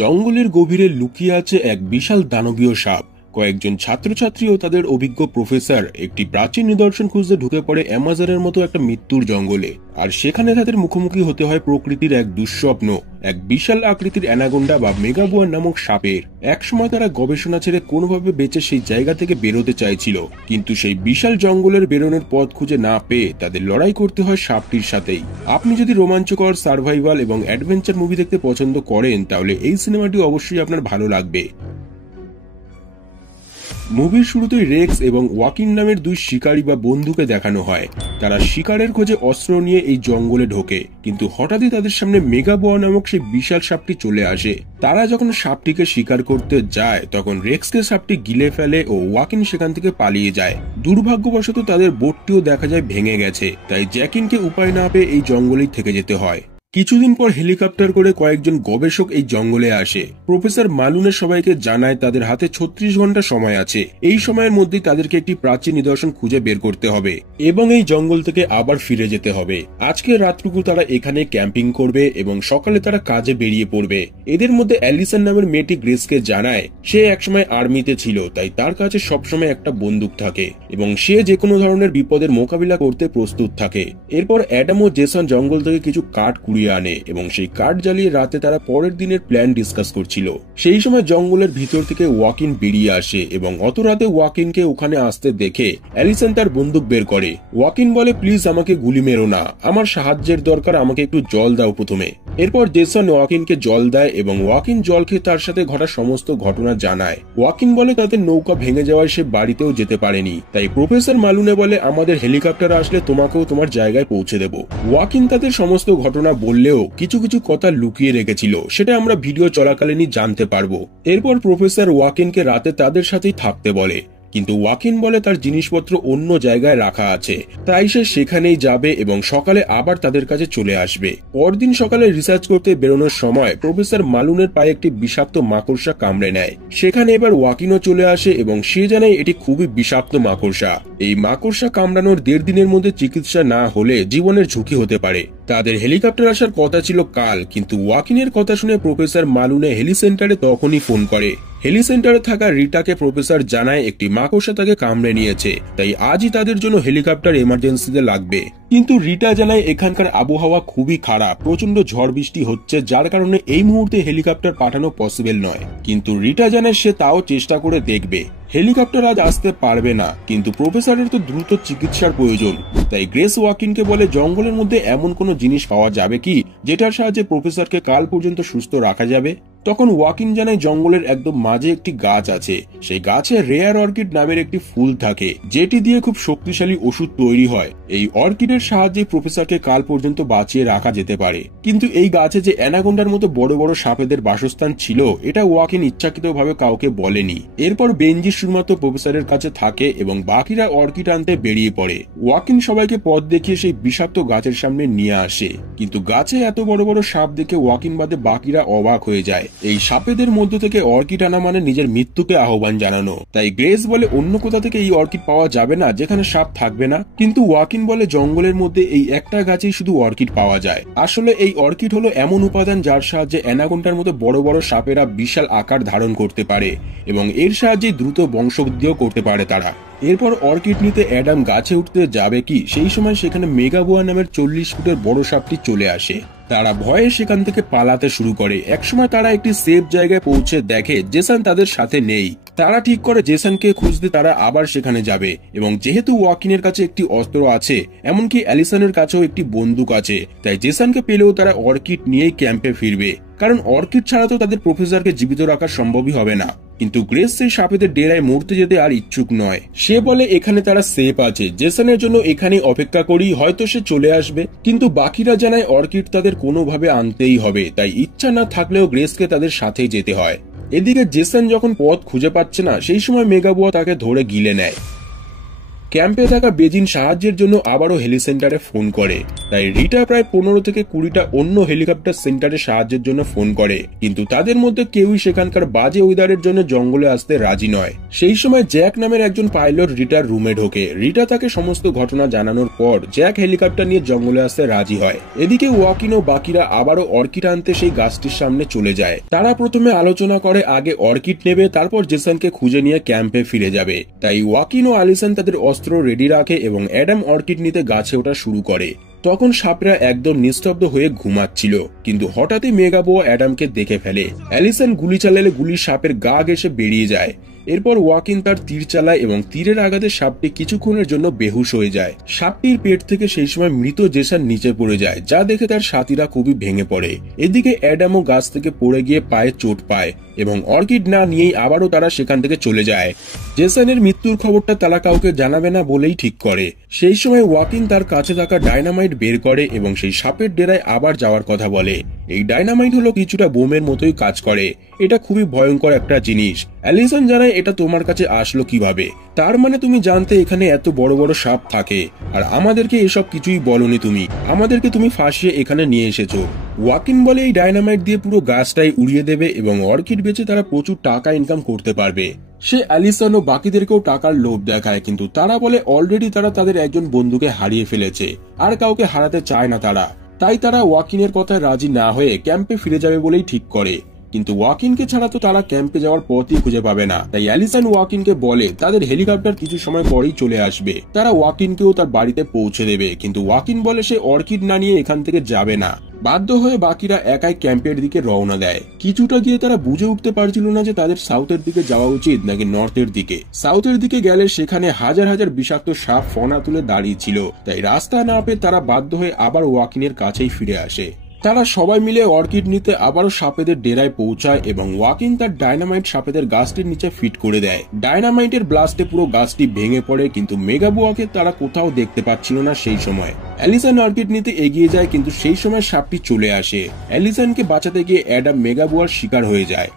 জঙ্গলের গভীরে লুকিয়ে আছে এক বিশাল দানবীয় সাপ। কয়েকজন ছাত্রছাত্রী ও তাদের অভিজ্ঞ প্রফেসর একটি প্রাচীন নিদর্শন খুঁজতে ঢুকে পড়ে অ্যামাজনের মতো একটা মৃত্যুর জঙ্গলে। আর সেখানে তাদের মুখোমুখি হতে হয় প্রকৃতির এক দুঃস্বপ্ন, এক বিশাল আকৃতির অ্যানাকোন্ডা বা মেগাবোয়া নামক সাপের। একসময় তারা গবেষণা ছেড়ে কোনোভাবে বেঁচে সেই জায়গা থেকে বেরোতে চাইছিল, কিন্তু সেই বিশাল জঙ্গলের বেরোনোর পথ খুঁজে না পেয়ে তাদের লড়াই করতে হয় সাপটির সাথেই। আপনি যদি রোমাঞ্চকর সার্ভাইভাল এবং অ্যাডভেঞ্চার মুভি দেখতে পছন্দ করেন তাহলে এই সিনেমাটি অবশ্যই আপনার ভালো লাগবে। মুভির শুরুতেই রেক্স এবং ওয়াকিন নামের দুই শিকারী বা বন্ধুকে দেখানো হয়। তারা শিকারের খোঁজে অস্ত্র নিয়ে এই জঙ্গলে ঢোকে, কিন্তু হঠাৎই তাদের সামনে মেগাবোয়া নামক সেই বিশাল সাপটি চলে আসে। তারা যখন সাপটিকে শিকার করতে যায় তখন রেক্সকে সাপটি গিলে ফেলে ও ওয়াকিন সেখান থেকে পালিয়ে যায়। দুর্ভাগ্যবশত তাদের বোটটিও দেখা যায় ভেঙে গেছে, তাই জ্যাকিনকে উপায় না পেয়ে এই জঙ্গলেই থেকে যেতে হয়। কিছুদিন পর হেলিকপ্টার করে কয়েকজন গবেষক এই জঙ্গলে আসে। প্রফেসর মালুনের সবাইকে জানায় তাদের হাতে 36 ঘন্টা সময় আছে। এই সময়ের মধ্যেই তাদেরকে একটি প্রাচীন নিদর্শন খুঁজে বের করতে হবে এবং এই জঙ্গল থেকে আবার ফিরে যেতে হবে। আজকে রাতটুকু তারা এখানে ক্যাম্পিং করবে এবং সকালে তারা কাজে বেরিয়ে পড়বে। এদের মধ্যে অ্যালিসন নামের মেয়েটি গ্রেসকে জানায় সে একসময় আর্মিতে ছিল, তাই তার কাছে সবসময় একটা বন্দুক থাকে এবং সে যে কোনো ধরনের বিপদের মোকাবিলা করতে প্রস্তুত থাকে। এরপর অ্যাডাম ও জেসন জঙ্গল থেকে কিছু কাঠ কুড়িয়ে আনে এবং সেই কাঠ জ্বালিয়ে রাতে তারা পরের দিনের প্ল্যান ডিসকাস করছিল। সেই সময় জঙ্গলের ভিতর থেকে ওয়াকিন বেরিয়ে আসে এবং অত রাতে ওয়াকিনকে ওখানে আসতে দেখে অ্যালিসন তার বন্দুক বের করে। ওয়াকিন বলে, প্লিজ আমাকে গুলি মেরো না, আমার সাহায্যের দরকার, আমাকে একটু জল দাও প্রথমে। এরপর জেসন ওয়াকিনকে জল দেয় এবং ওয়াকিন জল খেয়ে তার সাথে ঘটা সমস্ত ঘটনা জানায়। ওয়াকিন বলে তাদের নৌকা ভেঙে যাওয়ায় সে বাড়িতেও যেতে পারেনি, তাই প্রফেসর মালুনে বলে আমাদের হেলিকপ্টার আসলে তোমাকেও তোমার জায়গায় পৌঁছে দেব। ওয়াকিন তাদের সমস্ত ঘটনা বললেও কিছু কিছু কথা লুকিয়ে রেখেছিল, সেটা আমরা ভিডিও চলাকালীনই জানতে পারবো। এরপর প্রফেসর ওয়াকিনকে রাতে তাদের সাথেই থাকতে বলে, কিন্তু ওয়াকিন বলে তার জিনিসপত্র অন্য জায়গায় রাখা আছে, তাই সে সেখানেই যাবে এবং সকালে আবার তাদের কাছে চলে আসবে। পরদিন সকালে রিসার্চ করতে বেরোনোর সময় প্রফেসর মালুনের পায়ে একটি বিষাক্ত মাকড়সা কামড়ে নেয়। সেখানে এবার ওয়াকিনও চলে আসে এবং সে জানায় এটি খুবই বিষাক্ত মাকড়সা। এই মাকড়সা কামড়ানোর 1.5 দিনের মধ্যে চিকিৎসা না হলে জীবনের ঝুঁকি হতে পারে। তাদের হেলিকপ্টার আসার কথা ছিল কাল, কিন্তু ওয়াকিনের কথা শুনে প্রফেসর মালুনে হেলি সেন্টারে তখনই ফোন করে। হেলি সেন্টারে থাকা রিটাকে প্রফেসর জানায় একটি মাকড়সা তাকে কামড়ে নিয়েছে, তাই আজই তাদের জন্য হেলিকপ্টার এমার্জেন্সিতে লাগবে। কিন্তু রিটা জানায় এখানকার আবহাওয়া খুবই খারাপ, প্রচন্ড ঝড় বৃষ্টি হচ্ছে, যার কারণে এই মুহূর্তে হেলিকপ্টার পাঠানো পসিবল নয়। কিন্তু রিটা জানায় সে তাও চেষ্টা করে দেখবে। হেলিকপ্টার আজ আসতে পারবে না, কিন্তু প্রফেসরের তো দ্রুত চিকিৎসার প্রয়োজন, তাই গ্রেস ওয়াকিনকে বলে জঙ্গলের মধ্যে এমন কোনো জিনিস পাওয়া যাবে কি যেটার সাহায্যে প্রফেসরকে কাল পর্যন্ত সুস্থ রাখা যাবে। তখন ওয়াকিন জানায় জঙ্গলের একদম মাঝে একটি গাছ আছে, সেই গাছে রেয়ার অর্কিড নামের একটি ফুল থাকে, যেটি দিয়ে খুব শক্তিশালী ওষুধ তৈরি হয়। এই অর্কিডের সাহায্যে প্রফেসরকে কাল পর্যন্ত বাঁচিয়ে রাখা যেতে পারে। কিন্তু এই গাছে যে অ্যানাকোন্ডার মতো বড় বড় সাপেদের বাসস্থান ছিল, এটা ওয়াকিন ইচ্ছাকৃতভাবে কাউকে বলেনি। এরপর বেঞ্জি শুধুমাত্র প্রফেসরের কাছে থাকে এবং বাকিরা অর্কিড আনতে বেরিয়ে পড়ে। ওয়াকিন সবাইকে পথ দেখিয়ে সেই বিষাক্ত গাছের সামনে নিয়ে আসে, কিন্তু গাছে এত বড় বড় সাপ দেখে ওয়াকিন বাদে বাকিরা অবাক হয়ে যায়। এই সাপেদের মধ্য থেকে অর্কিড আনা মানে নিজের মৃত্যুকে আহ্বান জানানো, তাই গ্রেস বলে অন্য কোথা থেকে এই অর্কিড পাওয়া যাবে না যেখানে সাপ থাকবে না। কিন্তু ওয়াকিন বলে জঙ্গলের মধ্যে এই একটা গাছেই শুধু অর্কিড পাওয়া যায়। আসলে এই অর্কিড হলো এমন উপাদান যার সাহায্যে অ্যানাকোন্ডার মতো বড় বড় সাপেরা বিশাল আকার ধারণ করতে পারে এবং এর সাহায্যে দ্রুত বংশবৃদ্ধিও করতে পারে তারা। এরপর অর্কিড নিতে অ্যাডাম গাছে উঠতে যাবে কি সেই সময় সেখানে মেগাবোয়া নামের 40 ফুটের বড় সাপটি চলে আসে। তারা ভয়ে সেখান থেকে পালাতে শুরু করে। একসময় তারা একটি সেফ জায়গায় পৌঁছে দেখে জেসন তাদের সাথে নেই। তারা ঠিক করে জেসনকে খুঁজতে তারা আবার সেখানে যাবে এবং যেহেতু ওয়াকিনের কাছে একটি অস্ত্র আছে, এমনকি অ্যালিসনের কাছেও একটি বন্দুক আছে, তাই জেসনকে পেলেও তারা অর্কিড নিয়েই ক্যাম্পে ফিরবে, কারণ অর্কিড ছাড়া তো তাদের প্রফেসরকে জীবিত রাখা সম্ভবই হবে না। কিন্তু গ্রেস সেই সাপেদের ডেরায় মরতে যেতে আর ইচ্ছুক নয়। সে বলে এখানে তারা সেফ আছে, জেসনের জন্য এখানে অপেক্ষা করি, হয়তো সে চলে আসবে। কিন্তু বাকিরা জানায় অর্কিড তাদের কোনোভাবে আনতেই হবে, তাই ইচ্ছা না থাকলেও গ্রেসকে তাদের সাথেই যেতে হয়। এদিকে জেসন যখন পথ খুঁজে পাচ্ছে না, সেই সময় মেগাবোয়া তাকে ধরে গিলে নেয়। ক্যাম্পে থাকা বেজিন সাহায্যের জন্য আবারও হেলি সেন্টারে ফোন করে। তাই রিটা প্রায় 15 থেকে 20টা অন্য হেলিকপ্টার সেন্টারে সাহায্যের জন্য ফোন করে, কিন্তু তাদের মধ্যে কেউই সেখানকার বাজে ওয়েদারের জন্য জঙ্গলে আসতে রাজি নয়। সেই সময় জ্যাক নামের একজন পাইলট রিটার রুমে ঢোকে। রিটা তাকে সমস্ত ঘটনা জানানোর পর জ্যাক হেলিকপ্টার নিয়ে জঙ্গলে আসতে রাজি হয়। এদিকে ওয়াকিন ও বাকিরা আবারও অর্কিড আনতে সেই গাছটির সামনে চলে যায়। তারা প্রথমে আলোচনা করে আগে অর্কিড নেবে, তারপর জেসনকে খুঁজে নিয়ে ক্যাম্পে ফিরে যাবে। তাই ওয়াকিন ও অ্যালিসন তাদের অস্ত্র রেডি রাখে এবং অ্যাডাম অর্কিড নিতে গাছে ওঠা শুরু করে। তখন সাপরা একদম নিস্তব্ধ হয়ে ঘুমাচ্ছিল, কিন্তু হঠাৎই মেগাবোয়া অ্যাডামকে দেখে ফেলে। অ্যালিসন গুলি চালালে গুলি সাপের গা ঘেঁষে বেরিয়ে যায়। এরপর ওয়াকিন তার তীর চালায় এবং তীরের আঘাতে সাপটি কিছুক্ষণের জন্য বেহুশ হয়ে যায়। সাপটির পেট থেকে সেই সময় মৃত জেসন নিচে পড়ে যায়, যা দেখে তার সাথীরা খুবই ভেঙে পড়ে। এদিকে অ্যাডামও গাছ থেকে পড়ে গিয়ে পায়ে চোট পায় এবং অর্কিড না নিয়েই আবারও তারা সেখান থেকে চলে যায়। জেসনের মৃত্যুর খবরটা তারা কাউকে জানাবে না বলেই ঠিক করে। সেই সময় ওয়াকিন তার কাছে থাকা ডায়নামাইট বের করে এবং সেই সাপের ডেরায় আবার যাওয়ার কথা বলে। এই ডায়নামাইট হলো কিছুটা বোমের মতোই কাজ করে। এটা খুবই ভয়ঙ্কর একটা জিনিস। অ্যালিসন জানায়, এটা তোমার কাছে আসলো কিভাবে? তার মানে তুমি জানতে এখানে এত বড় বড় সাপ থাকে, আর আমাদেরকে এসব কিছুই বলনি তুমি। আমাদেরকে তুমি ফাঁসিয়ে এখানে নিয়ে এসেছো। ওয়াকিন বলে এই ডায়নামাইট দিয়ে পুরো গাছটাই উড়িয়ে দেবে এবং অর্কিড বেচে তারা প্রচুর টাকা ইনকাম করতে পারবে। সে অ্যালিসন ও বাকিদেরকেও টাকার লোভ দেখায়, কিন্তু তারা বলে অলরেডি তারা তাদের একজন বন্ধুকে হারিয়ে ফেলেছে, আর কাউকে হারাতে চায় না তারা। তাই তারা ওয়াকিনের কথায় রাজি না হয়ে ক্যাম্পে ফিরে যাবে বলেই ঠিক করে। কিন্তু ওয়াকিনকে ছাড়া তো তারা ক্যাম্পে যাওয়ার পথই খুঁজে পাবে না। তাই অ্যালিসন ওয়াকিনকে বলে তাদের হেলিকপ্টার কিছু সময় পরেই চলে আসবে। তারা ওয়াকিনকেও তার বাড়িতে পৌঁছে দেবে, কিন্তু ওয়াকিন বলে সে অর্কিড না নিয়ে এখান থেকে যাবে না। বাধ্য হয়ে বাকিরা একাই ক্যাম্পের দিকে রওনা দেয়। কিছুটা গিয়ে তারা বুঝে উঠতে পারছিল না যে তাদের সাউথের দিকে যাওয়া উচিত নাকি নর্থের দিকে। সাউথের দিকে গেলে সেখানে হাজার হাজার বিষাক্ত সাপ ফনা তুলে দাঁড়িয়ে ছিল। তাই রাস্তা না পেয়ে তারা বাধ্য হয়ে আবার ওয়াকিনের কাছেই ফিরে আসে। তারা সবাই মিলে অর্কিড নিতে আবারও সাপেদের ডেরায় পৌঁছায় এবং ওয়াকিন তার ডায়নামাইট সাপেদের গাছটির নিচে ফিট করে দেয়। ডায়নামাইটের ব্লাস্টে পুরো গাছটি ভেঙে পড়ে, কিন্তু মেগাবোয়াকে তারা কোথাও দেখতে পাচ্ছিল না সেই সময়। অ্যালিসন অর্কিড নিতে এগিয়ে যায়, কিন্তু সেই সময় সাপটি চলে আসে। অ্যালিসনকে বাঁচাতে গিয়ে অ্যাডাম মেগাবোয়ার শিকার হয়ে যায়।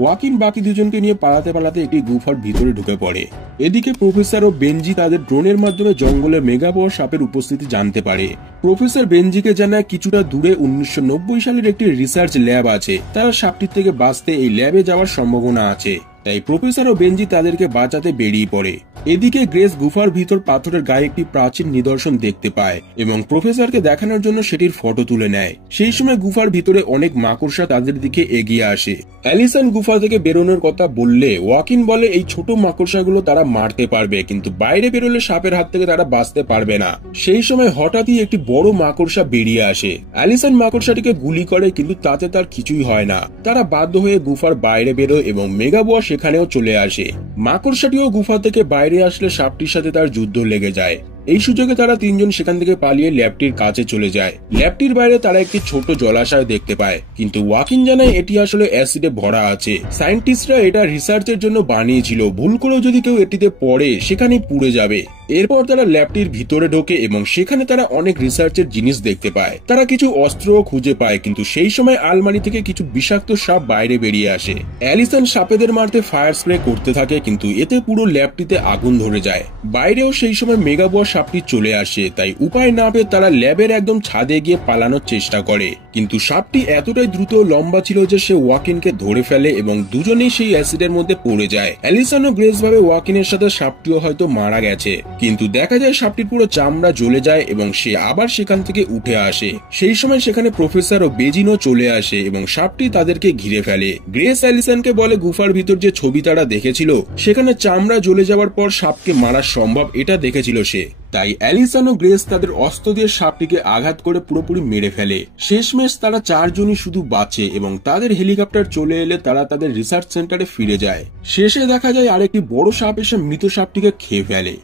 ওয়াকিন বাকি দুজনকে নিয়ে পালাতে পালাতে একটি গুফার ভিতরে ঢুকে পড়ে। এদিকে প্রফেসর ও বেনজি তাদের ড্রোনের মাধ্যমে জঙ্গলে মেগাবোয়া সাপের উপস্থিতি জানতে পারে। প্রফেসর বেনজিকে জানায় কিছুটা দূরে 1990 সালের একটি রিসার্চ ল্যাব আছে। তারা সাপটির থেকে বাঁচতে এই ল্যাবে যাওয়ার সম্ভাবনা আছে। তাই প্রফেসর ও বেনজি তাদেরকে বাঁচাতে বেরিয়ে পড়ে। এদিকে গ্রেস গুফার ভিতর পাথরের গায়ে একটি প্রাচীন নিদর্শন দেখতে পায় এবং প্রফেসরকে দেখানোর জন্য সেটির ফটো তুলে নেয়। সেই সময় গুফার ভিতরে অনেক মাকড়সা তাদের দিকে এগিয়ে আসে। অ্যালিসন গুফা থেকে বেরোনোর কথা বললে ওয়াকিন বলে এই ছোট মাকড়সাগুলো তারা মারতে পারবে, কিন্তু বাইরে বেরোলে সাপের হাত থেকে তারা বাঁচতে পারবে না। সেই সময় হঠাৎই একটি বড় মাকড়সা বেরিয়ে আসে। অ্যালিসন মাকড়সাটিকে গুলি করে, কিন্তু তাতে তার কিছুই হয় না। তারা বাধ্য হয়ে গুফার বাইরে বেরোয় এবং মেগাবোয়া সেখানেও চলে আসে। মাকড়সাটিও গুফা থেকে বাইরে আসলে সাপটির সাথে তার যুদ্ধ লেগে যায়। এই সুযোগে তারা তিনজন সেখান থেকে পালিয়ে ল্যাবটির কাছে চলে যায়। ল্যাবটির বাইরে তারা একটি ছোট জলাশয় দেখতে পায়, কিন্তু ওয়াকিন জানায় এটি আসলে অ্যাসিডে ভরা আছে। সায়েন্টিস্টরা এটা রিসার্চের জন্য বানিয়েছিল, ভুল করেও যদি কেউ এটিতে পড়ে সেখানে পুড়ে যাবে। এরপর তারা ল্যাবটির ভিতরে ঢোকে এবং সেখানে তারা অনেক রিসার্চের জিনিস দেখতে পায়। তারা কিছু অস্ত্রও খুঁজে পায়, কিন্তু সেই সময় আলমারি থেকে কিছু বিষাক্ত সাপ বাইরে বেরিয়ে আসে। অ্যালিসন সাপেদের মারতে ফায়ার স্প্রে করতে থাকে, কিন্তু এতে পুরো ল্যাবটিতে আগুন ধরে যায়। বাইরেও সেই সময় মেগাবোয়া সাপটি চলে আসে। তাই উপায় না পেয়ে তারা ল্যাবের একদম ছাদে গিয়ে পালানোর চেষ্টা করে, কিন্তু সাপটি এতটাই দ্রুত লম্বা ছিল যে সে ওয়াকিনকে ধরে ফেলে এবং দুজনেই সেই অ্যাসিডের মধ্যে পড়ে যায়। অ্যালিসন ও গ্রেস ভাবে ওয়াকিনের সাথে সাপটিও হয়তো মারা গেছে, কিন্তু দেখা যায় সাপটির পুরো চামড়া জ্বলে যায় এবং সে আবার সেখান থেকে উঠে আসে। সেই সময় সেখানে প্রফেসর ও বেজিনও চলে আসে এবং সাপটি তাদেরকে ঘিরে ফেলে। গ্রেস অ্যালিসনকে বলে গুফার ভিতর যে ছবি তারা দেখেছিল সেখানে চামড়া জ্বলে যাওয়ার পর সাপকে মারা সম্ভব এটা দেখেছিল সে। তাই অ্যালিসন ও গ্রেস তাদের অস্ত্র দিয়ে সাপটিকে আঘাত করে পুরোপুরি মেরে ফেলে। শেষমেশ তারা চারজনই শুধু বাঁচে এবং তাদের হেলিকপ্টার চলে এলে তারা তাদের রিসার্চ সেন্টারে ফিরে যায়। শেষে দেখা যায় আরেকটি বড় সাপ এসে মৃত সাপটিকে খেয়ে ফেলে।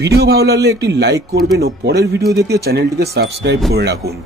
ভিডিও ভালো লাগলে একটি লাইক করবেন ও পরের ভিডিও দেখতে চ্যানেলটিকে সাবস্ক্রাইব করে রাখুন।